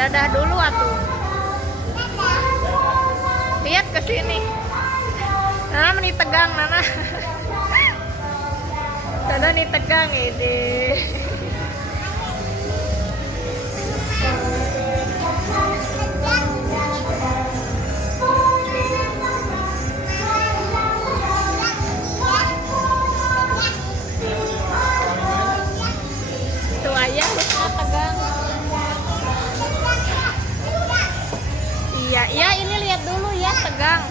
Dadah dulu atuh. Lihat ke sini. Nana meni tegang Nana. Nana nih tegang ini. Tuh ayah Lusna tegang. Iya, iya ini lihat dulu ya tegang.